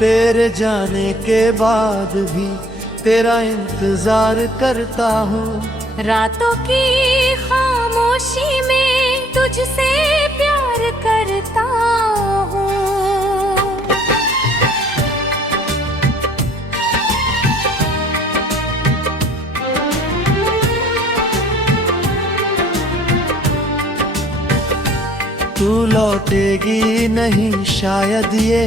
तेरे जाने के बाद भी तेरा इंतजार करता हूँ। रातों की खामोशी में तुझसे प्यार करता हूँ। तू लौटेगी नहीं शायद ये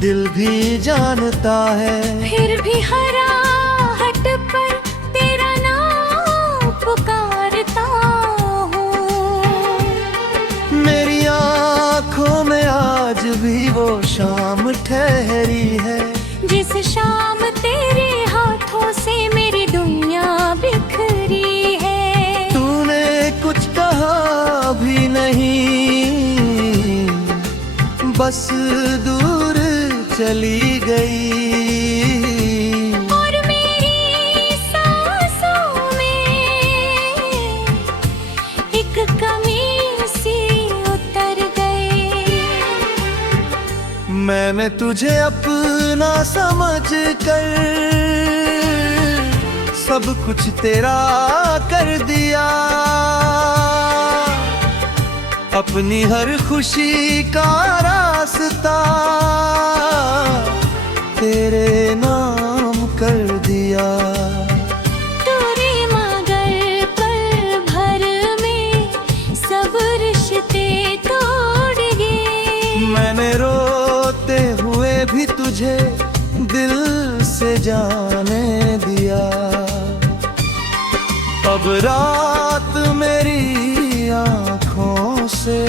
दिल भी जानता है। फिर भी हराहट पर तेरा नाम पुकारता हूँ। मेरी आँखों में आज भी वो शाम ठहरी है, जिस शाम तेरे हाथों से मेरी दुनिया बिखरी है। तूने कुछ कहा भी नहीं, बस दूर चली गई। और मेरी सांसों में एक कमी सी उतर गई। मैंने तुझे अपना समझ कर सब कुछ तेरा कर दिया। अपनी हर खुशी का रास्ता तेरे नाम कर दिया। तूने मगर पल भर में सब रिश्ते तोड़ दिए। मैंने रोते हुए भी तुझे दिल से जाने दिया। अब रात मेरी आँखों से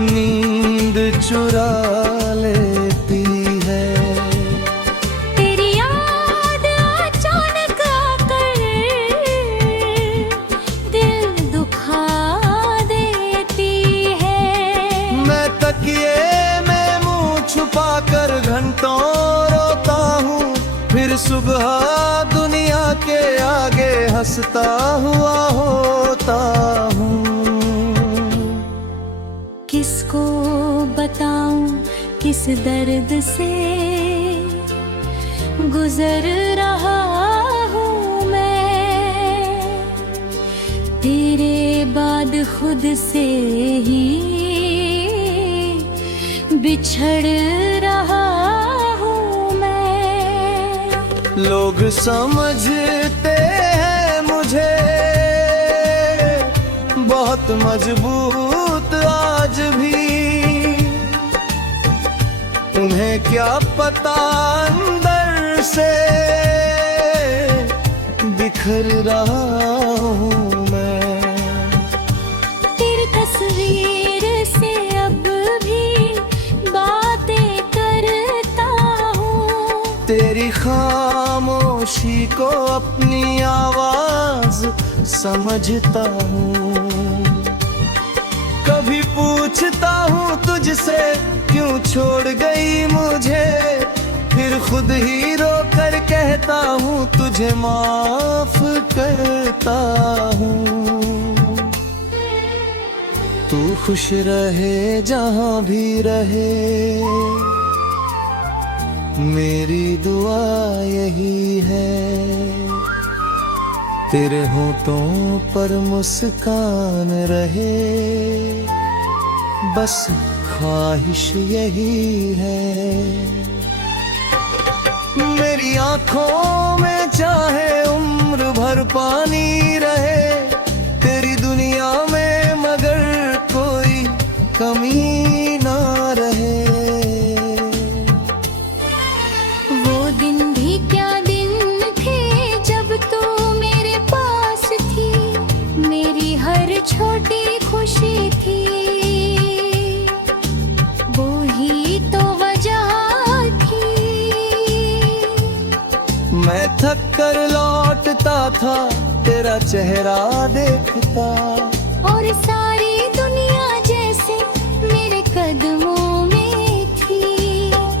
नींद चुरा लेती है। तेरी याद अचानक आकर दिल दुखा देती है। मैं तकिए में मुंह छुपा कर घंटों रोता हूँ, फिर सुबह दुनिया के आगे हंसता हुआ होता हूँ। किसको बताऊं किस दर्द से गुजर रहा हूँ मैं। तेरे बाद खुद से ही बिछड़ रहा हूँ मैं। लोग समझते हैं मुझे बहुत मजबूत आज भी, उन्हें क्या पता अंदर से बिखर रहा हूँ मैं। तेरी तस्वीर से अब भी बातें करता हूँ। तेरी खामोशी को अपनी आवाज समझता हूँ। कभी पूछता हूँ तुझसे क्यों छोड़ गई मुझे, फिर खुद ही रो कर कहता हूँ तुझे माफ करता हूँ। तू खुश रहे जहाँ भी रहे, मेरी दुआ यही है। तेरे होठों पर मुस्कान रहे, बस ख्वाहिश यही है। मेरी आँखों में चाहे उम्र भर पानी रहे, तेरी दुनिया में मगर कोई कमी ना रहे। वो दिन भी क्या दिन थे जब तू मेरे पास थी। मेरी हर छोटी खुशी थी, वो ही तो वजह थी। मैं थक कर लौटता था तेरा चेहरा देखता, और सारी दुनिया जैसे मेरे कदमों में थी।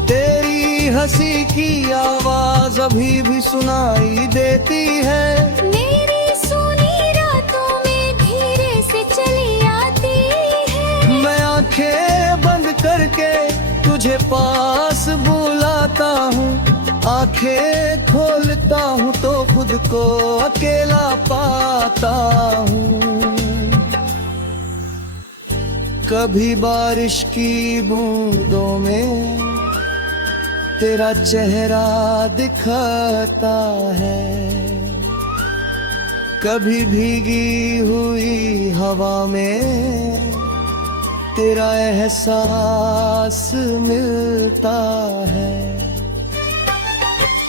तेरी हंसी की आवाज अभी भी सुनाई देती है। मेरी सुनी रातों में धीरे से चली आती है। मैं आंखें बंद करके तुझे पास आंखें खोलता हूँ तो खुद को अकेला पाता हूँ। कभी बारिश की बूंदों में तेरा चेहरा दिखता है, कभी भीगी हुई हवा में तेरा एहसास मिलता है।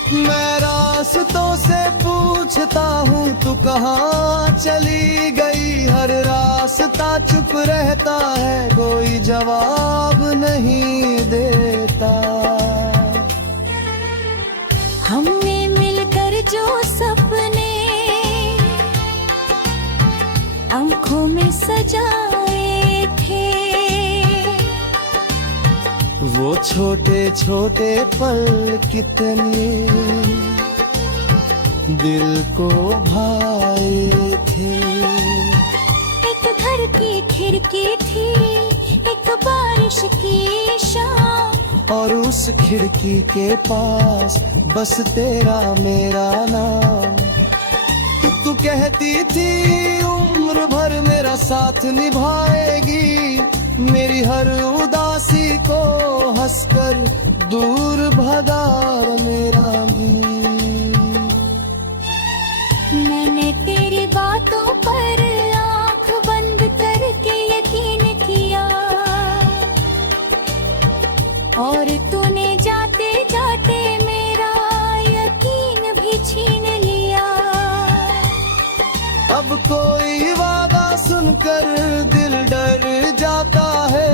मैं रास्तों से पूछता हूँ तू कहाँ चली गई, हर रास्ता चुप रहता है, कोई जवाब नहीं देता। हमने मिलकर जो सपने आंखों में सजाए थे, वो छोटे छोटे पल कितने दिल को भाए थे। एक घर की खिड़की थी, एक बारिश की शाम, और उस खिड़की के पास बस तेरा मेरा नाम। तू कहती थी उम्र भर मेरा साथ निभाएगी, मेरी हर उदासी को हंसकर दूर भगा मेरा भी। मैंने तेरी बातों पर आंख बंद करके यकीन किया, और तूने जाते जाते मेरा यकीन भी छीन लिया। अब कोई वादा सुनकर दिल डर जाता है,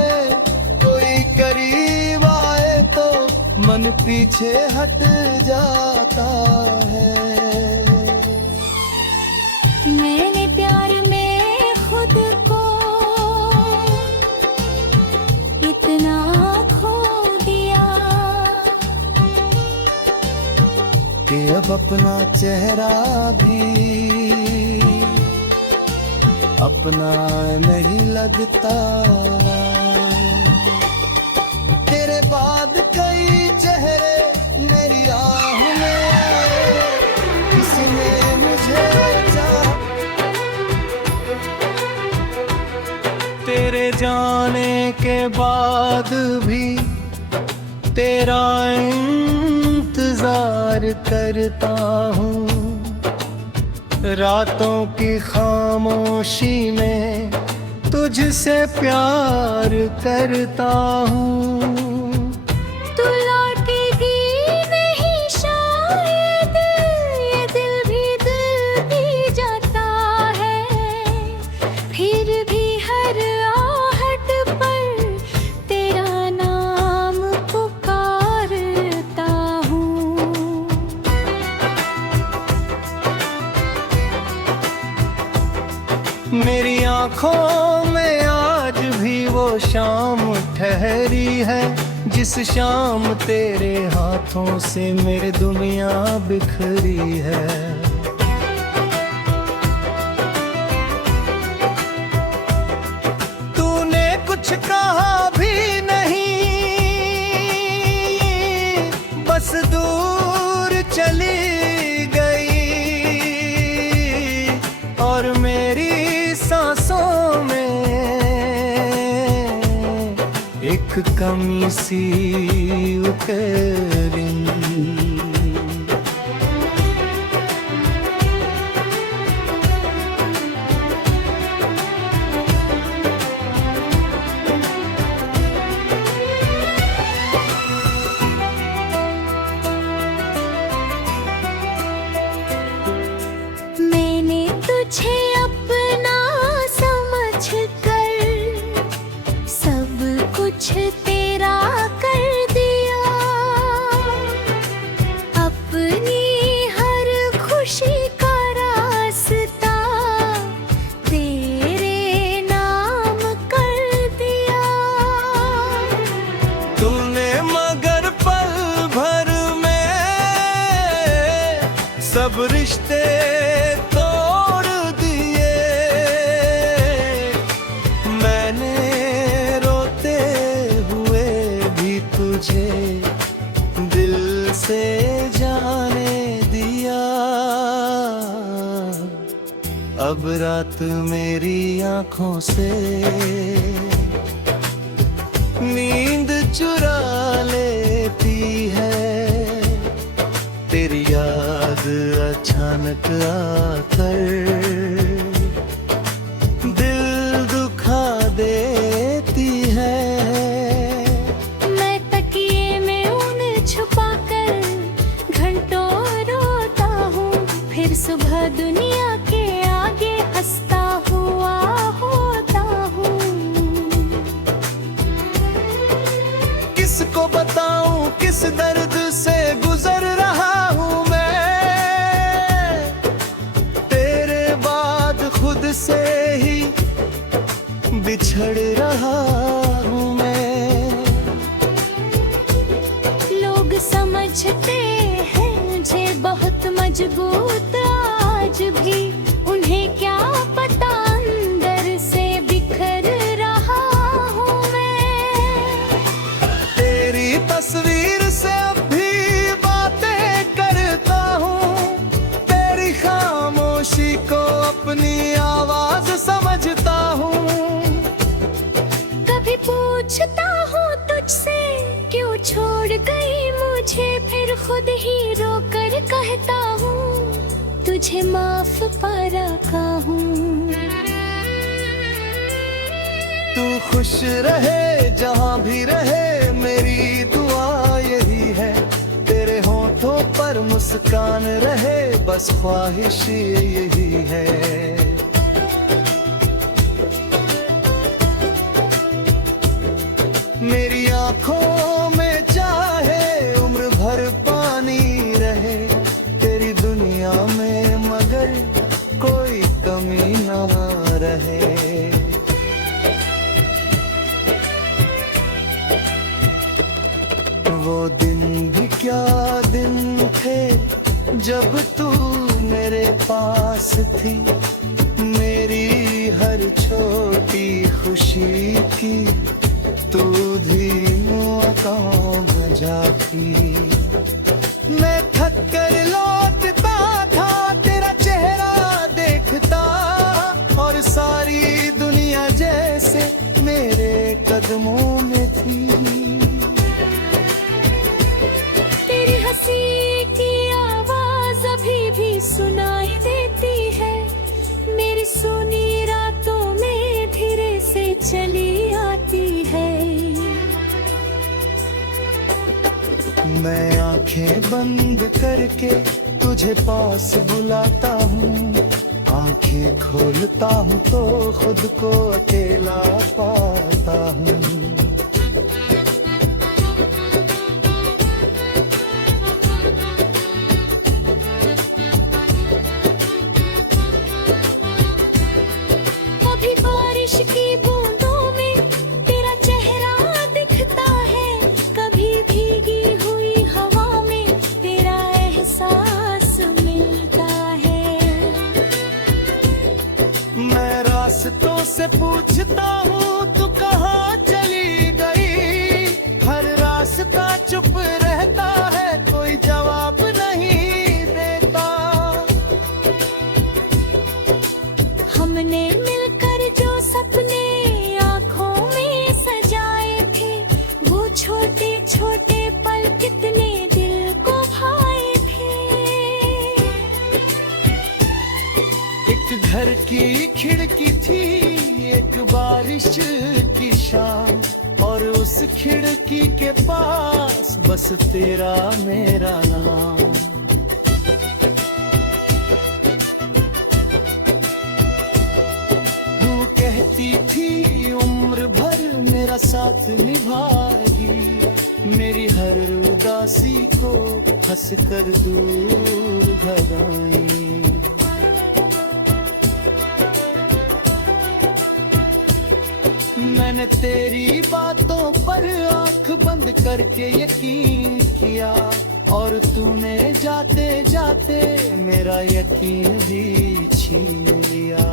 कोई करीब आए तो मन पीछे हट जाता है। मैंने प्यार में खुद को इतना खो दिया कि अब अपना चेहरा भी अपना नहीं लगता। तेरे बाद कई चेहरे मेरी राह में आए, किसने मुझे चाहा। तेरे जाने के बाद भी तेरा इंतजार करता हूँ, रातों की खामोशी में तुझसे प्यार करता हूँ। तू लौटेगी नहीं शायद, ये दिल भी जाता है, फिर भी हर आहट पर तेरा नाम पुकारता हूँ। मेरी आँखों में आज भी वो शाम ठहरी है, जिस शाम तेरे हाथों से मेरी दुनिया बिखरी है। तूने कुछ कहा भी नहीं, बस दूर चली गई, और मेरी सांसों में एक कमी सी उतरी। मैंने तुझे अपना समझ कर सब कुछ तेरा कर दिया, अब रात मेरी आंखों से नींद चुरा लेती है। तेरी याद अचानक आकर दिल दुखा देती है। मैं तकिए में ऊन छुपाकर घंटों रोता हूँ, फिर सुबह दुनिया के आगे हंसता हुआ होता हूँ। किसको बताऊं किस दर्द से गुजर रहा हूँ मैं, तेरे बाद खुद से ही बिछड़ रहा हूँ मैं। लोग समझते हैं मुझे बहुत मजबूत आज भी, उन्हें क्या पता अंदर से बिखर रहा हूँ मैं। तेरी तस्वीर से अब भी बातें करता हूँ, तेरी खामोशी को अपनी आवाज समझता हूँ। कभी पूछता हूँ तुझसे क्यों छोड़ गई मुझे, फिर खुद ही रोकर कहता हूँ तुझे माफ पा रखा हूँ। तू खुश रहे जहाँ भी रहे, मेरी दुआ यही है। तेरे होठों पर मुस्कान रहे, बस ख्वाहिश यही है। मेरी आंखों में चाहे उम्र भर पानी रहे, तेरी दुनिया में मगर कोई कमी ना रहे। वो दिन भी क्या दिन थे जब तू मेरे पास थी, मेरी हर छोटी खुशी की तू धीमों काम बजा थी। मैं थक कर लौटता था तेरा चेहरा देखता, और सारी दुनिया जैसे मेरे कदमों में थी। तेरी हंसी की आवाज अभी भी सुनाई देती है, मेरी सुनी रातों में धीरे से चली आती है। मैं आंखें बंद करके तुझे पास बुलाता हूँ, आंखें खोलता हूँ तो खुद को अकेला पाता हूँ। अभी बारिश की बूंदों में तेरा चेहरा दिखता है, कभी भीगी हुई हवा में तेरा एहसास मिलता है। मैं रास्तों से पूछता हूँ तू कहाँ चली गई, हर रास्ता चुप रहता है, कोई जवाब नहीं देता। हमने मिलकर जो सपने आँखों में सजाए थे, वो छोटे छोटे पल कितने दिल को भाए थे। एक घर की खिड़की थी, एक बारिश की शाम, और उस खिड़की के पास बस तेरा मेरा नाम। तू कहती थी उम्र भर मेरा साथ निभाएगी, मेरी हर उदासी को हंस कर दूर भगाई। मैंने तेरी बातों पर आंख बंद करके यकीन किया, और तूने जाते जाते मेरा यकीन भी छीन लिया।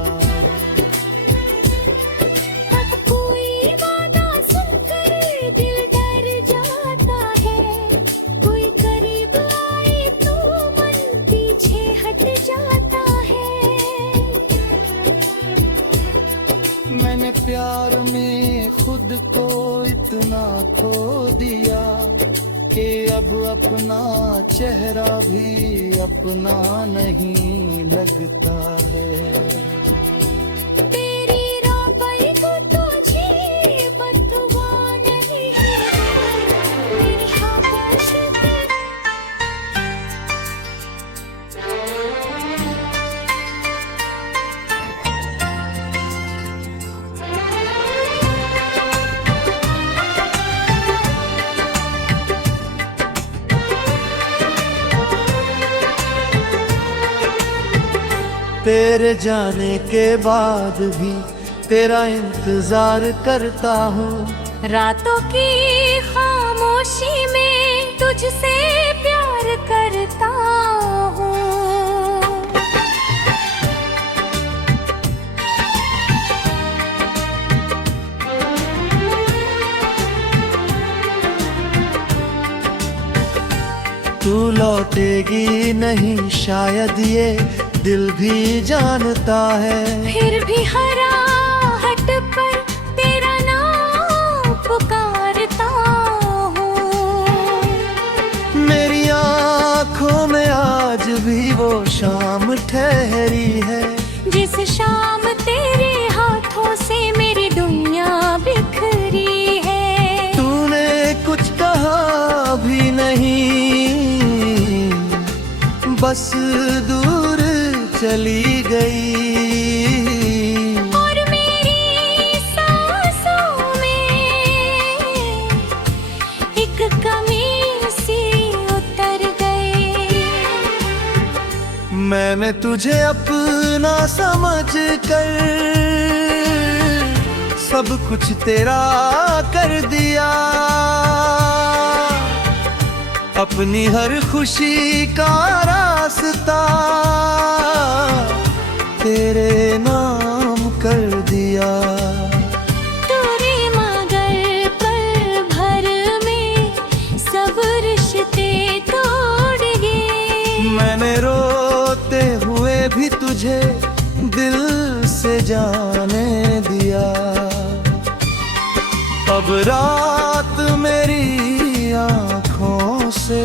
अब कोई वादा सुनकर दिल डर जाता है, कोई करीब आए तो मन पीछे हट जाता है। प्यार में खुद को इतना खो दिया कि अब अपना चेहरा भी अपना नहीं लगता है। तेरी रापई को तुझे बददुआ नहीं है, मेरी खामोश तेरे जाने के बाद भी तेरा इंतजार करता हूँ। रातों की खामोशी में तुझसे प्यार करता हूँ। तू लौटेगी नहीं शायद ये दिल भी जानता है, फिर भी हराहट पर तेरा नाम पुकारता हूँ। मेरी आँखों में आज भी वो शाम ठहरी है, जिस शाम तेरे हाथों से मेरी दुनिया बिखरी है। तूने कुछ कहा भी नहीं, बस दूर चली गई और मेरी सांसों में एक कमी सी उतर गई। मैंने तुझे अपना समझ कर सब कुछ तेरा कर दिया, अपनी हर खुशी का रास्ता तेरे नाम कर दिया। तेरे मगर पल भर में सब रिश्ते तोड़ गए। मैंने रोते हुए भी तुझे दिल से जाने दिया। अब रात मेरी आँखों से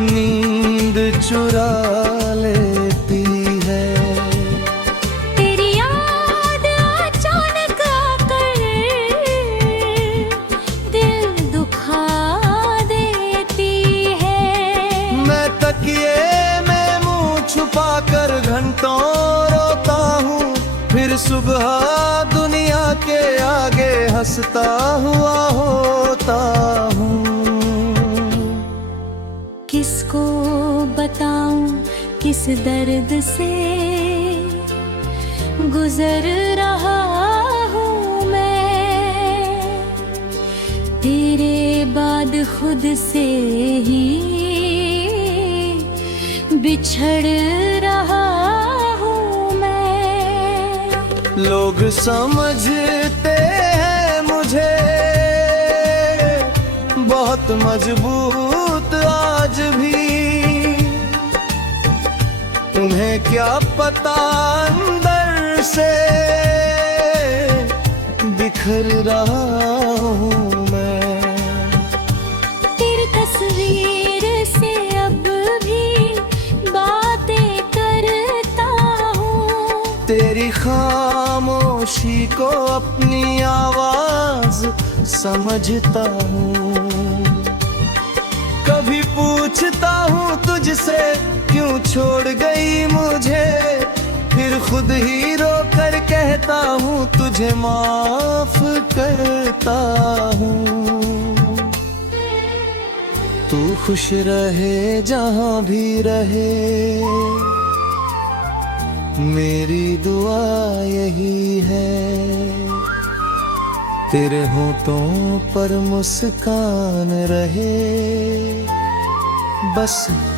नींद चुरा लेती है। तेरी याद अचानक आकर दिल दुखा देती है। मैं तकिए में मुंह छुपा कर घंटों रोता हूँ, फिर सुबह दुनिया के आगे हंसता हुआ होता हूँ। किसको बताऊं किस दर्द से गुजर रहा हूँ मैं, तेरे बाद खुद से ही बिछड़ रहा हूँ मैं। लोग समझते हैं मुझे बहुत मजबूत आज भी, उन्हें क्या पता अंदर से बिखर रहा हूँ मैं। तेरी तस्वीर से अब भी बातें करता हूँ। तेरी खामोशी को अपनी आवाज समझता हूँ। कभी पूछता हूँ तुझसे क्यों छोड़ गई मुझे, फिर खुद ही रो कर कहता हूँ तुझे माफ करता हूँ। तू खुश रहे जहाँ भी रहे, मेरी दुआ यही है। तेरे होठों पर मुस्कान रहे, बस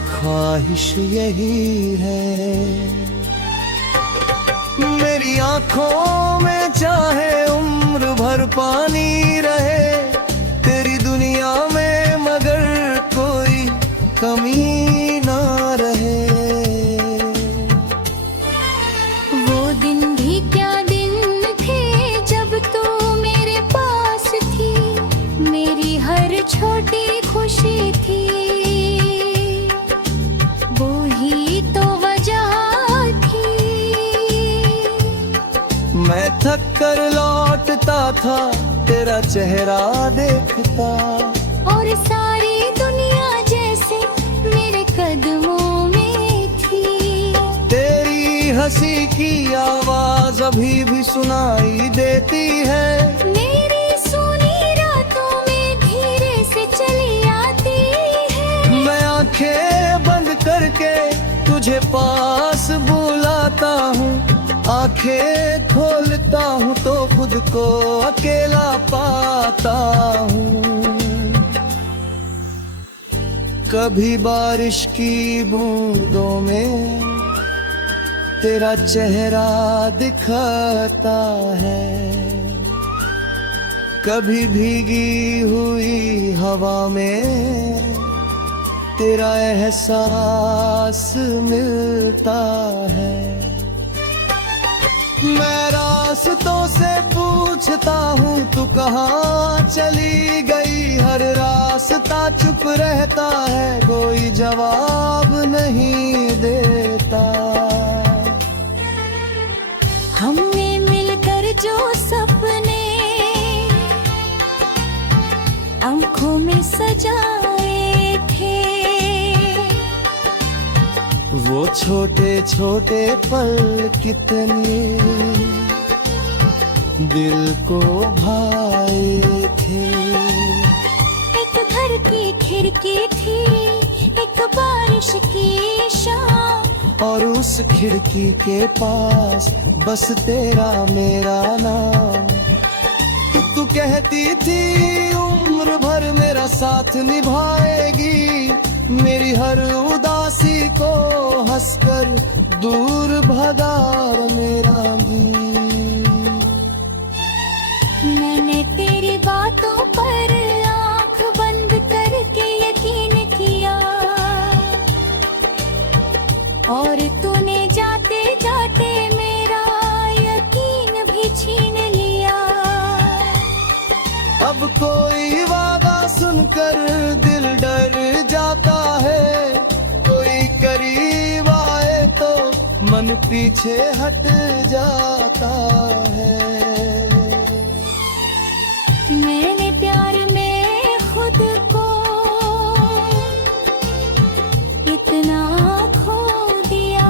ख्वाहिश यही है। मेरी आँखों में चाहे उम्र भर पानी रहे, तेरी दुनिया में मगर कोई कमी ना रहे। वो दिन भी क्या दिन थे मैं थक कर लौटता था तेरा चेहरा देखता, और सारी दुनिया जैसे मेरे कदमों में थी। तेरी हंसी की आवाज अभी भी सुनाई देती है, मेरी सुनी रातों में धीरे से चली आती है। मैं आंखें बंद करके तुझे पास बुलाता हूँ, आंखें खोलता हूँ तो खुद को अकेला पाता हूँ। कभी बारिश की बूंदों में तेरा चेहरा दिखता है, कभी भीगी हुई हवा में तेरा एहसास मिलता है। मैं रास्तों से पूछता हूँ तू कहाँ चली गई, हर रास्ता चुप रहता है, कोई जवाब नहीं देता। हमने मिलकर जो सपने आंखों में सजाए थे, वो छोटे छोटे पल कितने दिल को भाए थे। एक घर की खिड़की थी, एक बारिश की शाम, और उस खिड़की के पास बस तेरा मेरा नाम। तू कहती थी उम्र भर मेरा साथ निभाएगी, मेरी हर उदासी को हंसकर दूर भगा मेरा भी। मैंने तेरी बातों पर आंख बंद करके यकीन किया, और तूने जाते जाते मेरा यकीन भी छीन लिया। अब कोई वादा सुनकर दिल डर जाता है, कोई करीब आए तो मन पीछे हट जाता है। मैंने प्यार में खुद को इतना खो दिया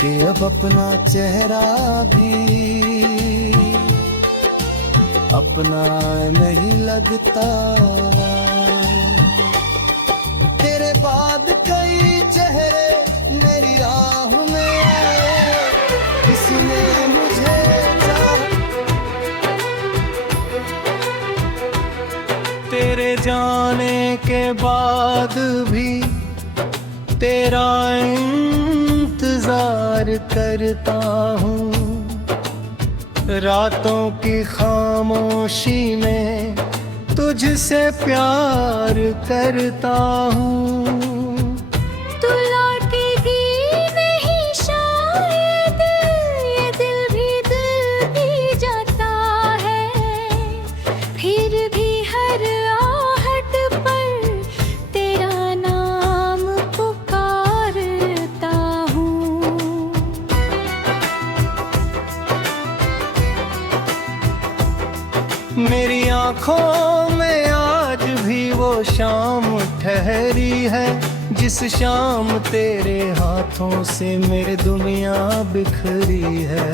कि अब अपना चेहरा भी अपना नहीं लगता। तेरे बाद कई चेहरे मेरी राह में आए, किसने मुझे चाहा। तेरे जाने के बाद भी तेरा इंतजार करता हूँ, रातों की खामोशी में तुझसे प्यार करता हूँ। तू लौटेगी नहीं शायद, ये दिल भी जाता है, फिर भी हर आहट पर तेरा नाम पुकारता हूँ। मेरी आँखों में आज भी वो शाम ठहरी है, जिस शाम तेरे हाथों से मेरी दुनिया बिखरी है।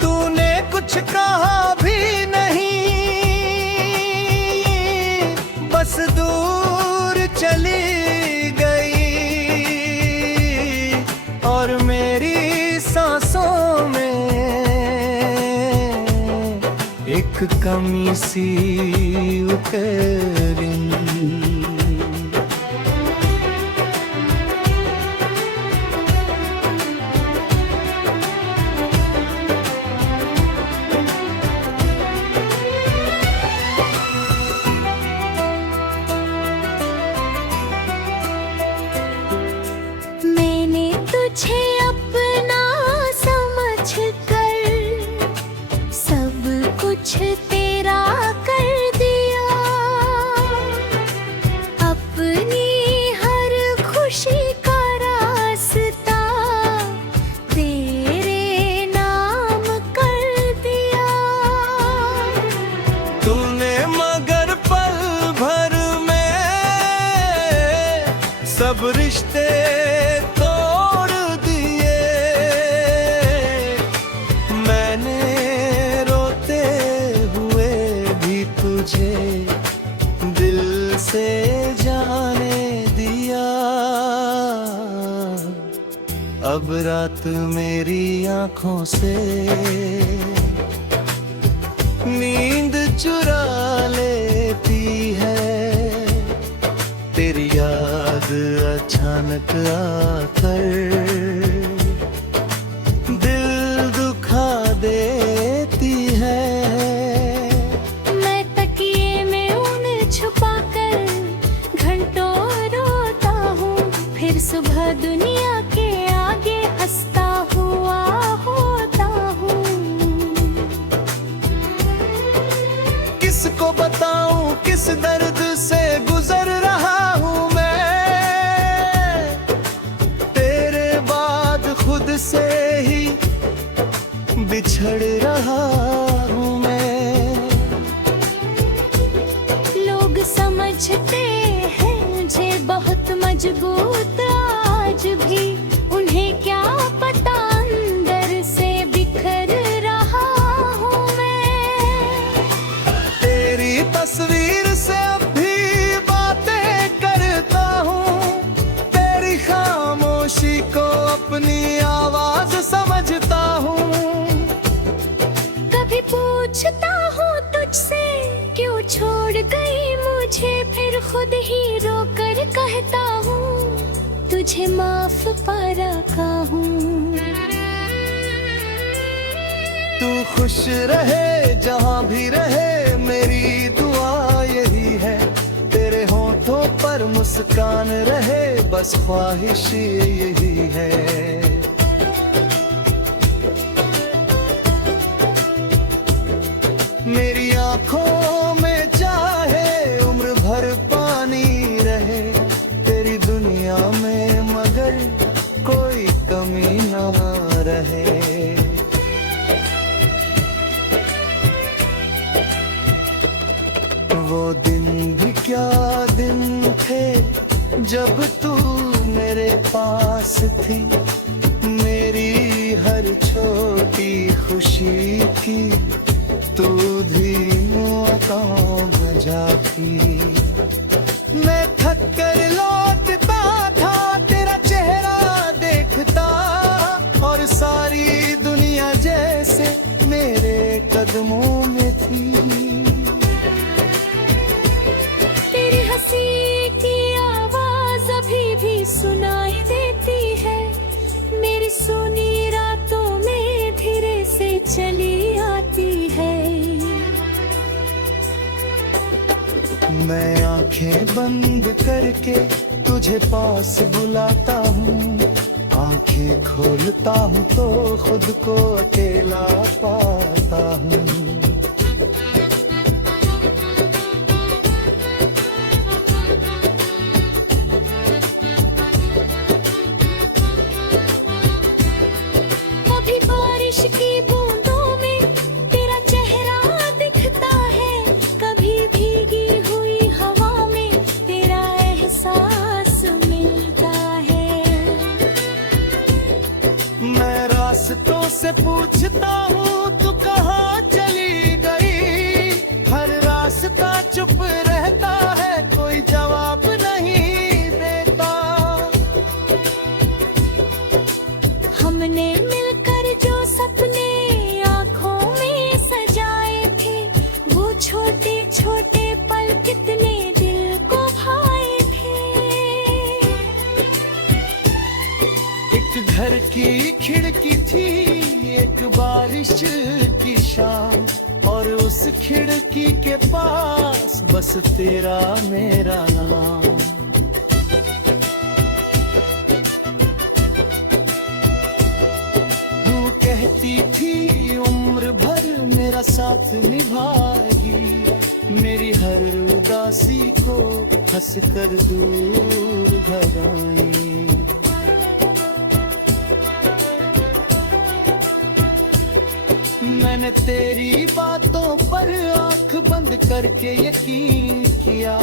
तूने कुछ कहा भी नहीं, बस दूर चली गई, और मेरी सांसों में एक कमी सी उतरी। मैंने तुझे अपना समझ कर सब कुछ तेरा कर दिया, सब रिश्ते तोड़ दिए मैंने, रोते हुए भी तुझे दिल से जाने दिया। अब रात मेरी आंखों से नींद चुरा लेती है, तेरी याद अचानक आकर दिल दुखा देती है। मैं तकिए में ऊन छुपाकर घंटों रोता हूँ, फिर सुबह दुनिया के आगे हंसता हुआ होता हूँ। किसको बताऊं किस दर्द से गुजर रहा हूँ मैं, तेरे बाद खुद से ही बिछड़ रहा हूँ मैं। लोग समझते हैं मुझे बहुत मजबूत आज भी, उन्हें क्या पता अंदर से बिखर रहा हूँ मैं। तेरी तस्वीर से अब भी बातें करता हूँ, तेरी खामोशी को अपनी आवाज समझता हूँ। कभी पूछता हूँ तुझसे क्यों छोड़ गई मुझे, फिर खुद ही रोकर कहता हूँ तुझे माफ पा रखा हूँ। तू खुश रहे जहाँ भी रहे, मेरी दुआ यही है, तेरे होठों पर मुस्कान रहे, बस ख्वाहिश यही है। मेरी आंखों में चाहे उम्र भर पानी रहे, तेरी दुनिया में मगर कोई कमी ना रहे। वो दिन भी क्या दिन थे जब तू मेरे पास थी, मेरी हर छोटी खुशी की तू धीमों काम जाती। मैं थक कर लौटता था तेरा चेहरा देखता, और सारी दुनिया जैसे मेरे कदमों में थी। तेरी हंसी की आवाज अभी भी सुनाई देती है, मेरी सुनी रातों में धीरे से चली आती है। मैं आंखें बंद करके तुझे पास बुलाता हूँ, आंखें खोलता हूँ तो खुद को अकेला पाता हूँ। कभी बारिश की बूंदों में तेरा चेहरा दिखता है, कभी भीगी हुई हवा में तेरा एहसास मिलता है। मैं रास्तों से पूछता हूँ तू कहाँ चली गई, हर रास्ता चुप रहता है, कोई जवाब नहीं देता। हमने मिलकर जो सपने आँखों में सजाए थे, वो छोटे छोटे पल कितने दिल को भाए थे। एक घर की खिड़की थी, एक बारिश की शाम, और उस खिड़की के पास बस तेरा मेरा नाम। तू कहती थी उम्र भर मेरा साथ निभाएगी, मेरी हर उदासी को हंस कर दूर भगाई। मैंने तेरी बातों पर आंख बंद करके यकीन किया,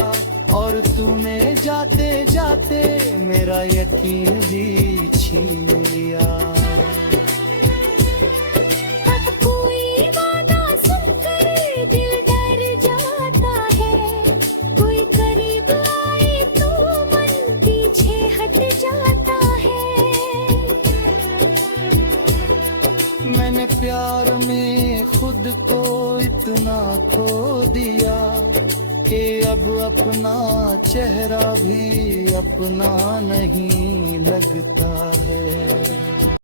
और तूने जाते जाते मेरा यकीन भी छीन लिया। अब कोई वादा सुनकर दिल डर जाता है, कोई करीब आए तो मन पीछे हट जाता है। मैंने प्यार में खुद को इतना खो दिया कि अब अपना चेहरा भी अपना नहीं लगता है।